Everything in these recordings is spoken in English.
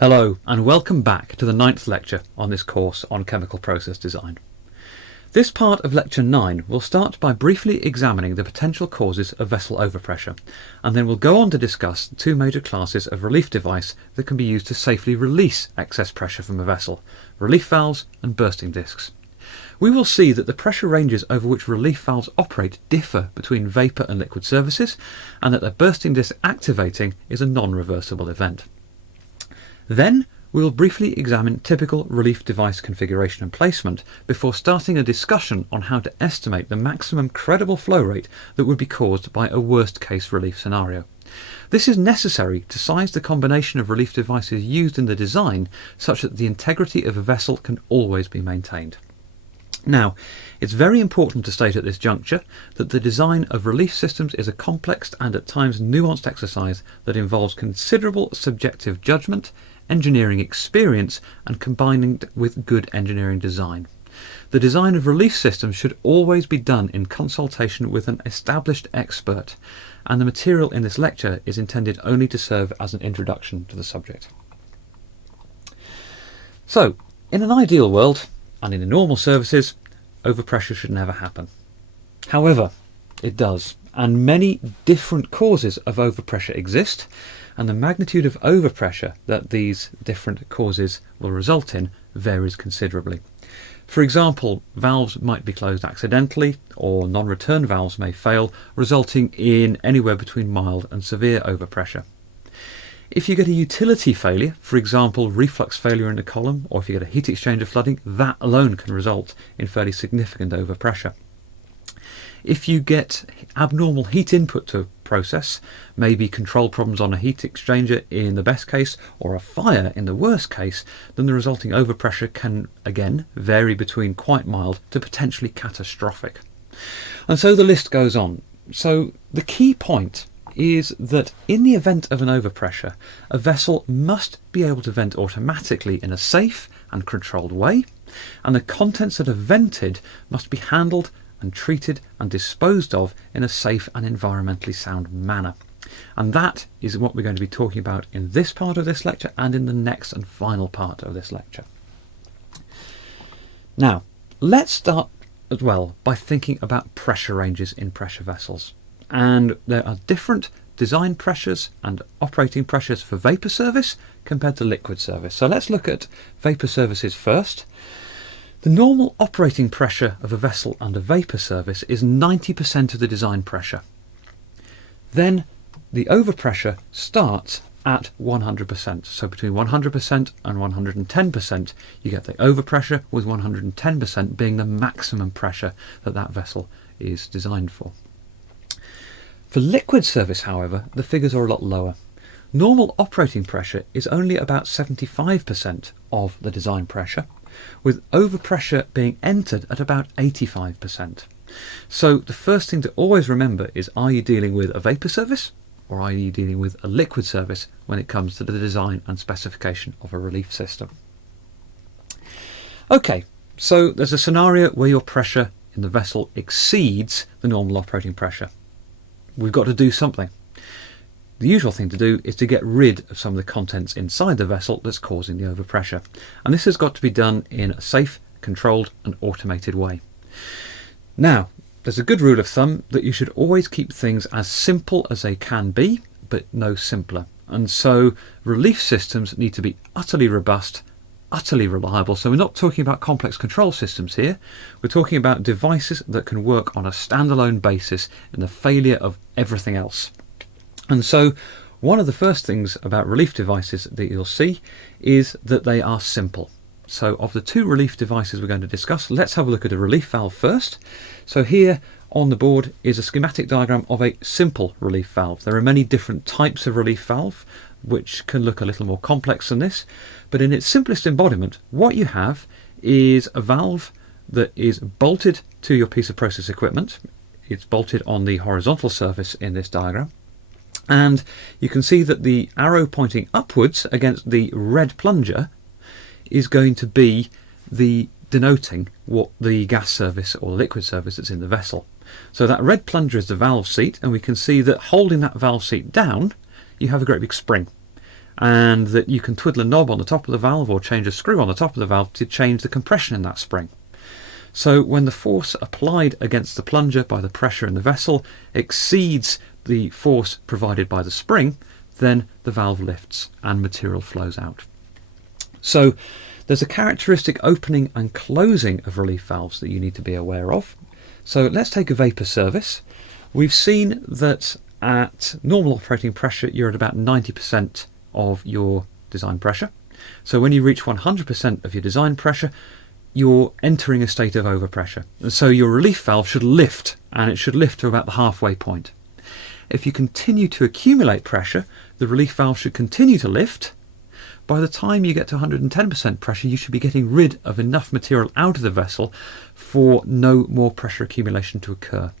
Hello and welcome back to the 9th lecture on this course on chemical process design. This part of lecture 9 will start by briefly examining the potential causes of vessel overpressure, and then we'll go on to discuss the two major classes of relief device that can be used to safely release excess pressure from a vessel: relief valves and bursting discs. We will see that the pressure ranges over which relief valves operate differ between vapour and liquid surfaces, and that the bursting disc activating is a non-reversible event. Then we will briefly examine typical relief device configuration and placement before starting a discussion on how to estimate the maximum credible flow rate that would be caused by a worst case relief scenario. This is necessary to size the combination of relief devices used in the design such that the integrity of a vessel can always be maintained. Now, it's very important to state at this juncture that the design of relief systems is a complex and at times nuanced exercise that involves considerable subjective judgment, engineering experience, and combining with good engineering design. The design of relief systems should always be done in consultation with an established expert, and the material in this lecture is intended only to serve as an introduction to the subject. So, in an ideal world, and in normal services, overpressure should never happen. However, it does, and many different causes of overpressure exist, and the magnitude of overpressure that these different causes will result in varies considerably. For example, valves might be closed accidentally, or non-return valves may fail, resulting in anywhere between mild and severe overpressure. If you get a utility failure, for example reflux failure in a column, or if you get a heat exchanger flooding, that alone can result in fairly significant overpressure. If you get abnormal heat input to a process, maybe control problems on a heat exchanger in the best case, or a fire in the worst case, then the resulting overpressure can again vary between quite mild to potentially catastrophic. And so the list goes on. So the key point is that in the event of an overpressure, a vessel must be able to vent automatically in a safe and controlled way, and the contents that are vented must be handled and treated and disposed of in a safe and environmentally sound manner. And that is what we're going to be talking about in this part of this lecture and in the next and final part of this lecture. Now, let's start as well by thinking about pressure ranges in pressure vessels. And there are different design pressures and operating pressures for vapour service compared to liquid service. So let's look at vapour services first. The normal operating pressure of a vessel under vapour service is 90% of the design pressure. Then the overpressure starts at 100%. So between 100% and 110% you get the overpressure, with 110% being the maximum pressure that that vessel is designed for. For liquid service, however, the figures are a lot lower. Normal operating pressure is only about 75% of the design pressure, with overpressure being entered at about 85%. So the first thing to always remember is, are you dealing with a vapour service or are you dealing with a liquid service when it comes to the design and specification of a relief system? Okay, so there's a scenario where your pressure in the vessel exceeds the normal operating pressure. We've got to do something. The usual thing to do is to get rid of some of the contents inside the vessel that's causing the overpressure. And this has got to be done in a safe, controlled and automated way. Now, there's a good rule of thumb that you should always keep things as simple as they can be, but no simpler. And so relief systems need to be utterly robust, utterly reliable. So we're not talking about complex control systems here. We're talking about devices that can work on a standalone basis in the failure of everything else. And so one of the first things about relief devices that you'll see is that they are simple. So of the two relief devices we're going to discuss, let's have a look at a relief valve first. So here on the board is a schematic diagram of a simple relief valve. There are many different types of relief valve which can look a little more complex than this, but in its simplest embodiment what you have is a valve that is bolted to your piece of process equipment. It's bolted on the horizontal surface in this diagram, and you can see that the arrow pointing upwards against the red plunger is going to be the denoting what the gas service or liquid service that's in the vessel. So that red plunger is the valve seat, and we can see that holding that valve seat down you have a great big spring, and that you can twiddle a knob on the top of the valve or change a screw on the top of the valve to change the compression in that spring. So when the force applied against the plunger by the pressure in the vessel exceeds the force provided by the spring, then the valve lifts and material flows out. So there's a characteristic opening and closing of relief valves that you need to be aware of. So let's take a vapour service. We've seen that at normal operating pressure you're at about 90% of your design pressure. So when you reach 100% of your design pressure, you're entering a state of overpressure. And so your relief valve should lift, and it should lift to about the halfway point. If you continue to accumulate pressure, the relief valve should continue to lift. By the time you get to 110% pressure, you should be getting rid of enough material out of the vessel for no more pressure accumulation to occur.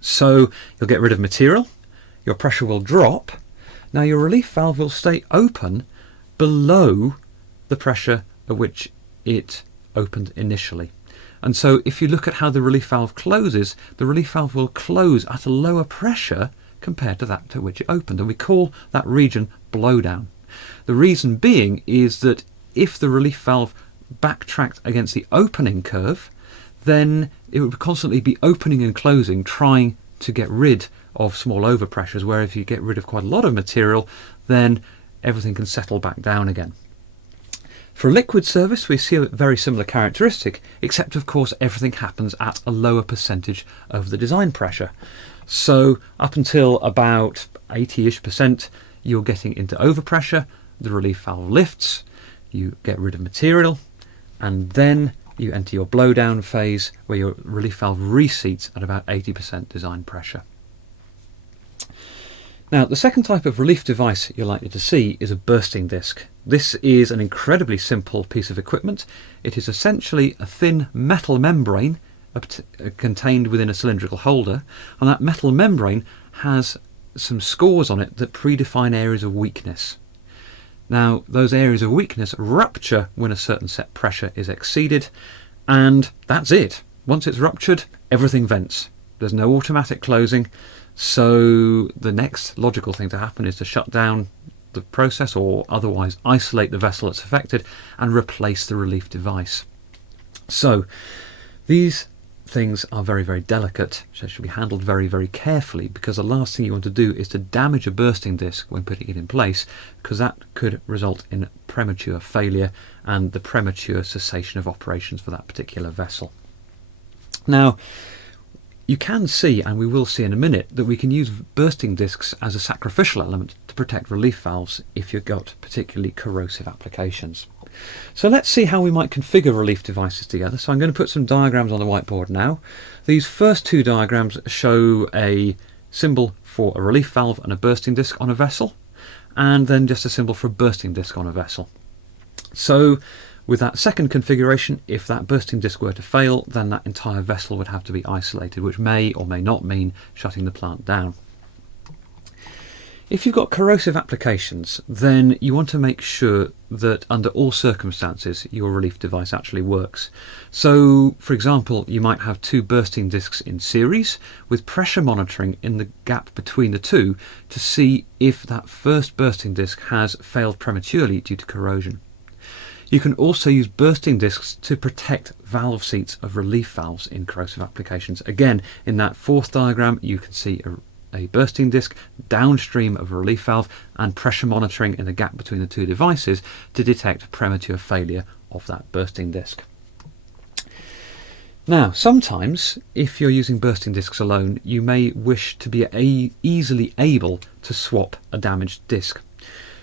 So you'll get rid of material, your pressure will drop. Now your relief valve will stay open below the pressure at which it opened initially. And so if you look at how the relief valve closes, the relief valve will close at a lower pressure compared to that to which it opened, and we call that region blowdown. The reason being is that if the relief valve backtracked against the opening curve, then it would constantly be opening and closing, trying to get rid of small overpressures, where if you get rid of quite a lot of material, then everything can settle back down again. For a liquid service, we see a very similar characteristic, except of course everything happens at a lower percentage of the design pressure. So up until about 80-ish%, you're getting into overpressure, the relief valve lifts, you get rid of material, and then you enter your blowdown phase where your relief valve reseats at about 80% design pressure. Now, the second type of relief device you're likely to see is a bursting disc. This is an incredibly simple piece of equipment. It is essentially a thin metal membrane contained within a cylindrical holder, and that metal membrane has some scores on it that predefine areas of weakness. Now, those areas of weakness rupture when a certain set pressure is exceeded, and that's it. Once it's ruptured, everything vents. There's no automatic closing, so the next logical thing to happen is to shut down the process or otherwise isolate the vessel that's affected and replace the relief device. So these things are very, very delicate, so should be handled very, very carefully, because the last thing you want to do is to damage a bursting disc when putting it in place, because that could result in premature failure and the premature cessation of operations for that particular vessel. Now, you can see, and we will see in a minute, that we can use bursting discs as a sacrificial element to protect relief valves if you've got particularly corrosive applications. So let's see how we might configure relief devices together. So I'm going to put some diagrams on the whiteboard now. These first two diagrams show a symbol for a relief valve and a bursting disc on a vessel, and then just a symbol for a bursting disc on a vessel. So with that second configuration, if that bursting disc were to fail, then that entire vessel would have to be isolated, which may or may not mean shutting the plant down. If you've got corrosive applications, then you want to make sure that under all circumstances your relief device actually works. So, for example, you might have two bursting discs in series with pressure monitoring in the gap between the two to see if that first bursting disc has failed prematurely due to corrosion. You can also use bursting discs to protect valve seats of relief valves in corrosive applications. Again, in that fourth diagram, you can see a bursting disc downstream of a relief valve and pressure monitoring in the gap between the two devices to detect premature failure of that bursting disc. Now, sometimes, if you're using bursting discs alone, you may wish to be easily able to swap a damaged disc.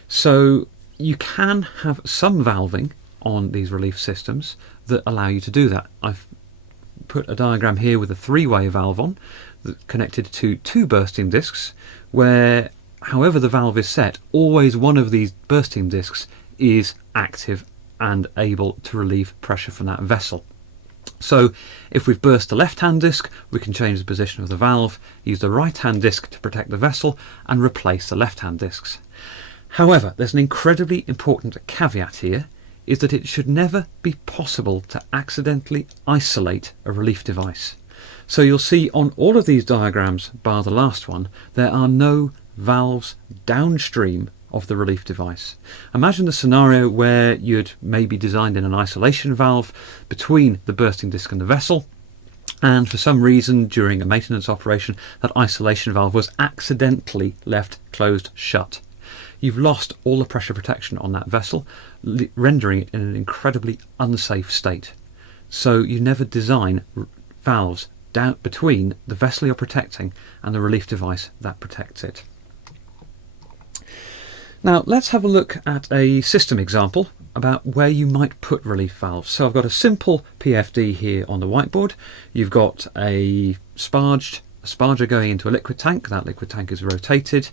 So you can have some valving on these relief systems that allow you to do that. I've put a diagram here with a three-way valve on connected to two bursting discs, where however the valve is set, always one of these bursting discs is active and able to relieve pressure from that vessel. So if we've burst the left-hand disc, we can change the position of the valve, use the right-hand disc to protect the vessel, and replace the left-hand discs. However, there's an incredibly important caveat here, is that it should never be possible to accidentally isolate a relief device. So you'll see on all of these diagrams, bar the last one, there are no valves downstream of the relief device. Imagine the scenario where you'd maybe designed in an isolation valve between the bursting disc and the vessel, and for some reason during a maintenance operation that isolation valve was accidentally left closed shut. You've lost all the pressure protection on that vessel, rendering it in an incredibly unsafe state. So you never design valves down between the vessel you're protecting and the relief device that protects it. Now let's have a look at a system example about where you might put relief valves. So I've got a simple PFD here on the whiteboard. You've got a sparger going into a liquid tank. That liquid tank is rotated.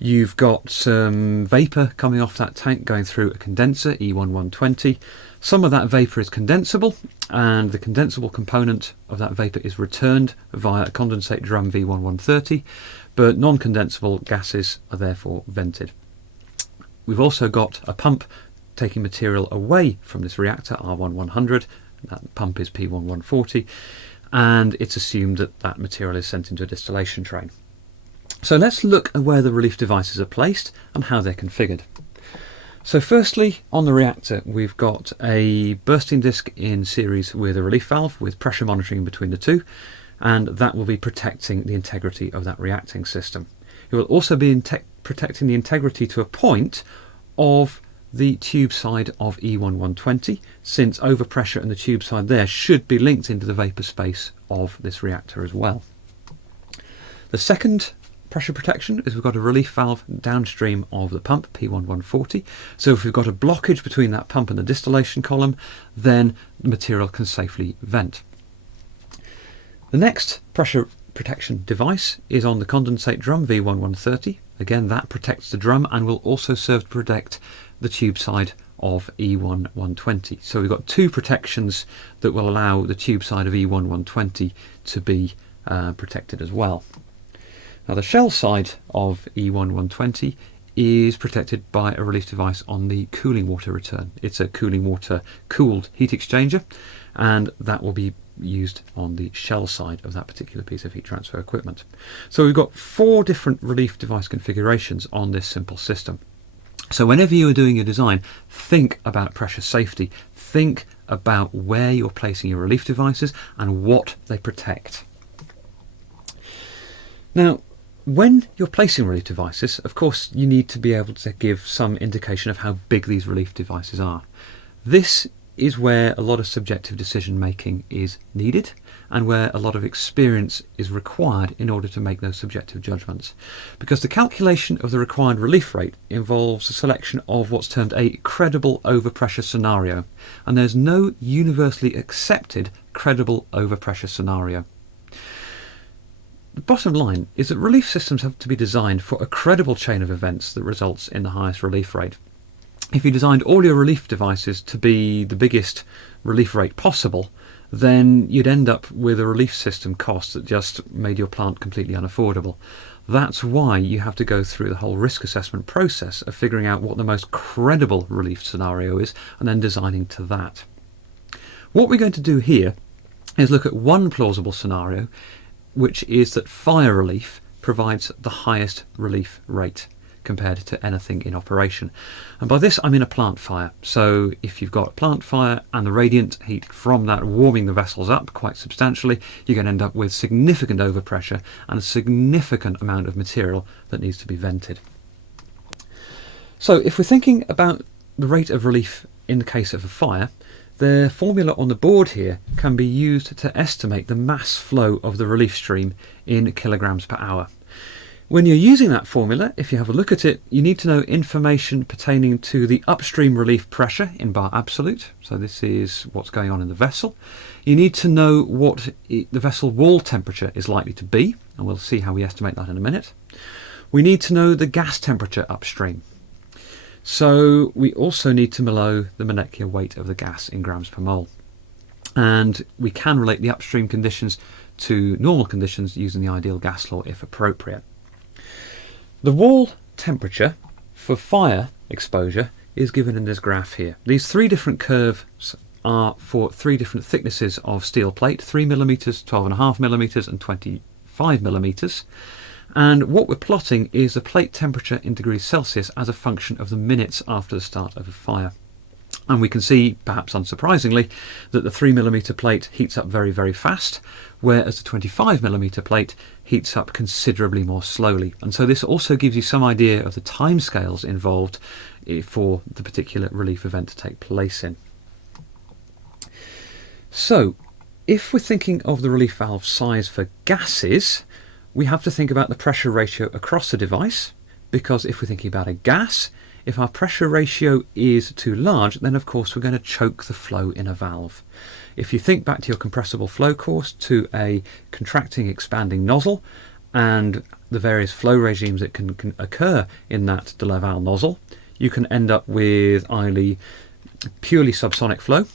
You've got some vapour coming off that tank going through a condenser, E1120. Some of that vapour is condensable, and the condensable component of that vapour is returned via a condensate drum V1130, but non-condensable gases are therefore vented. We've also got a pump taking material away from this reactor, R1100. That pump is P1140, and it's assumed that that material is sent into a distillation train. So let's look at where the relief devices are placed and how they're configured. So firstly, on the reactor, we've got a bursting disc in series with a relief valve with pressure monitoring between the two, and that will be protecting the integrity of that reacting system. It will also be protecting the integrity to a point of the tube side of E1120, since overpressure in the tube side there should be linked into the vapour space of this reactor as well. The second pressure protection is we've got a relief valve downstream of the pump, P1140. So if we've got a blockage between that pump and the distillation column, then the material can safely vent. The next pressure protection device is on the condensate drum, V1130. Again, that protects the drum and will also serve to protect the tube side of E1120. So we've got two protections that will allow the tube side of E1120 to be protected as well. Now the shell side of E1120 is protected by a relief device on the cooling water return. It's a cooling water cooled heat exchanger, and that will be used on the shell side of that particular piece of heat transfer equipment. So we've got 4 different relief device configurations on this simple system. So whenever you are doing your design, think about pressure safety, think about where you're placing your relief devices and what they protect. Now, when you're placing relief devices, of course, you need to be able to give some indication of how big these relief devices are. This is where a lot of subjective decision making is needed and where a lot of experience is required in order to make those subjective judgments. Because the calculation of the required relief rate involves a selection of what's termed a credible overpressure scenario, and there's no universally accepted credible overpressure scenario. The bottom line is that relief systems have to be designed for a credible chain of events that results in the highest relief rate. If you designed all your relief devices to be the biggest relief rate possible, then you'd end up with a relief system cost that just made your plant completely unaffordable. That's why you have to go through the whole risk assessment process of figuring out what the most credible relief scenario is and then designing to that. What we're going to do here is look at one plausible scenario, which is that fire relief provides the highest relief rate compared to anything in operation. And by this I mean a plant fire. So if you've got a plant fire and the radiant heat from that warming the vessels up quite substantially, you're going to end up with significant overpressure and a significant amount of material that needs to be vented. So if we're thinking about the rate of relief in the case of a fire, the formula on the board here can be used to estimate the mass flow of the relief stream in kilograms per hour. When you're using that formula, if you have a look at it, you need to know information pertaining to the upstream relief pressure in bar absolute. So this is what's going on in the vessel. You need to know what the vessel wall temperature is likely to be, and we'll see how we estimate that in a minute. We need to know the gas temperature upstream. So we also need to know the molecular weight of the gas in grams per mole. And we can relate the upstream conditions to normal conditions using the ideal gas law if appropriate. The wall temperature for fire exposure is given in this graph here. These 3 different curves are for 3 different thicknesses of steel plate, 3 mm, 12.5 mm and 25 mm. And what we're plotting is the plate temperature in degrees Celsius as a function of the minutes after the start of a fire. And we can see, perhaps unsurprisingly, that the 3mm plate heats up very, very fast, whereas the 25mm plate heats up considerably more slowly. And so this also gives you some idea of the timescales involved for the particular relief event to take place in. So, if we're thinking of the relief valve size for gases, we have to think about the pressure ratio across the device, because if we're thinking about a gas, if our pressure ratio is too large, then of course we're going to choke the flow in a valve. If you think back to your compressible flow course, to a contracting, expanding nozzle, and the various flow regimes that can occur in that de Laval nozzle, you can end up with either purely subsonic flow,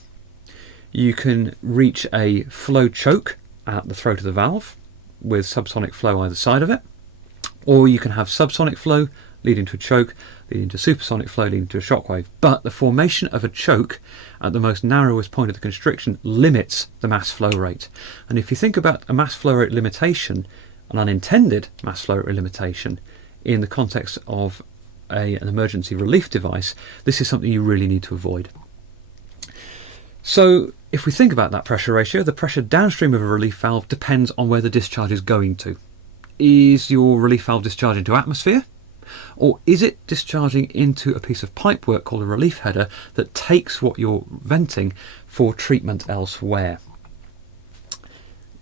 you can reach a flow choke at the throat of the valve with subsonic flow either side of it, or you can have subsonic flow leading to a choke, leading to supersonic flow, leading to a shockwave. But the formation of a choke at the most narrowest point of the constriction limits the mass flow rate. And if you think about a mass flow rate limitation, an unintended mass flow rate limitation, in the context of an emergency relief device, this is something you really need to avoid. So if we think about that pressure ratio, the pressure downstream of a relief valve depends on where the discharge is going to. Is your relief valve discharging to atmosphere? Or is it discharging into a piece of pipework called a relief header that takes what you're venting for treatment elsewhere?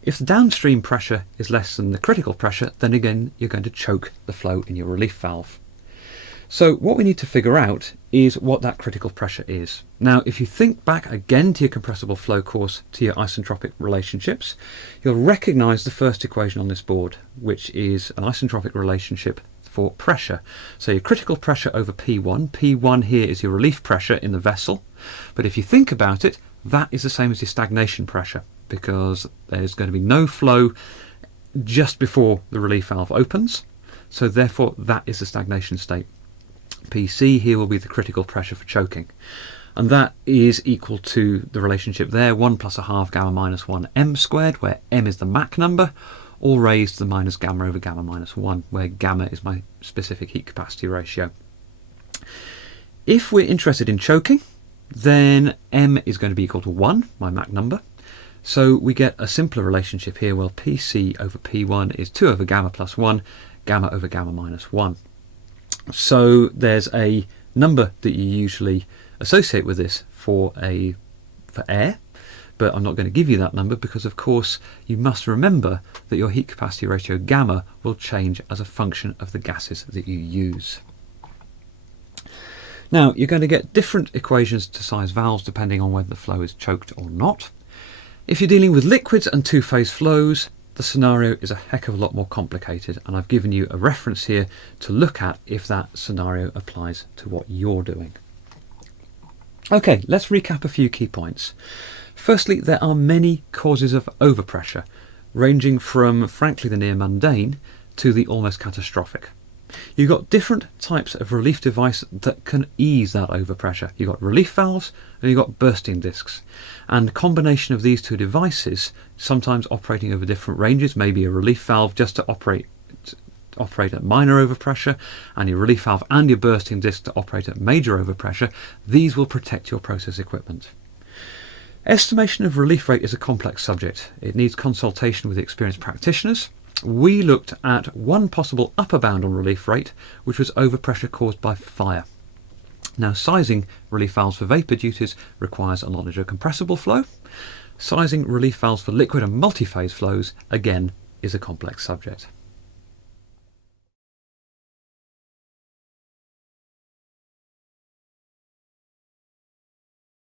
If the downstream pressure is less than the critical pressure, then again you're going to choke the flow in your relief valve. So what we need to figure out is what that critical pressure is. Now, if you think back again to your compressible flow course, to your isentropic relationships, you'll recognise the first equation on this board, which is an isentropic relationship for pressure. So your critical pressure over P1. P1 here is your relief pressure in the vessel. But if you think about it, that is the same as your stagnation pressure, because there's going to be no flow just before the relief valve opens. So therefore, that is the stagnation state. PC here will be the critical pressure for choking. And that is equal to the relationship there, 1 plus a half gamma minus 1 m squared, where m is the Mach number, all raised to the minus gamma over gamma minus 1, where gamma is my specific heat capacity ratio. If we're interested in choking, then m is going to be equal to 1, my Mach number. So we get a simpler relationship here. Well, PC over P1 is 2 over gamma plus 1, gamma over gamma minus 1. So there's a number that you usually associate with this for air, but I'm not going to give you that number because, of course, you must remember that your heat capacity ratio gamma will change as a function of the gases that you use. Now, you're going to get different equations to size valves depending on whether the flow is choked or not. If you're dealing with liquids and two-phase flows, the scenario is a heck of a lot more complicated, and I've given you a reference here to look at if that scenario applies to what you're doing. Okay, let's recap a few key points. Firstly, there are many causes of overpressure, ranging from, frankly, the near mundane to the almost catastrophic. You've got different types of relief device that can ease that overpressure. You've got relief valves and you've got bursting discs. And the combination of these two devices, sometimes operating over different ranges, maybe a relief valve just to operate at minor overpressure, and your relief valve and your bursting disc to operate at major overpressure, these will protect your process equipment. Estimation of relief rate is a complex subject. It needs consultation with experienced practitioners. We looked at one possible upper bound on relief rate, which was overpressure caused by fire. Now, sizing relief valves for vapour duties requires a knowledge of compressible flow. Sizing relief valves for liquid and multiphase flows, again, is a complex subject.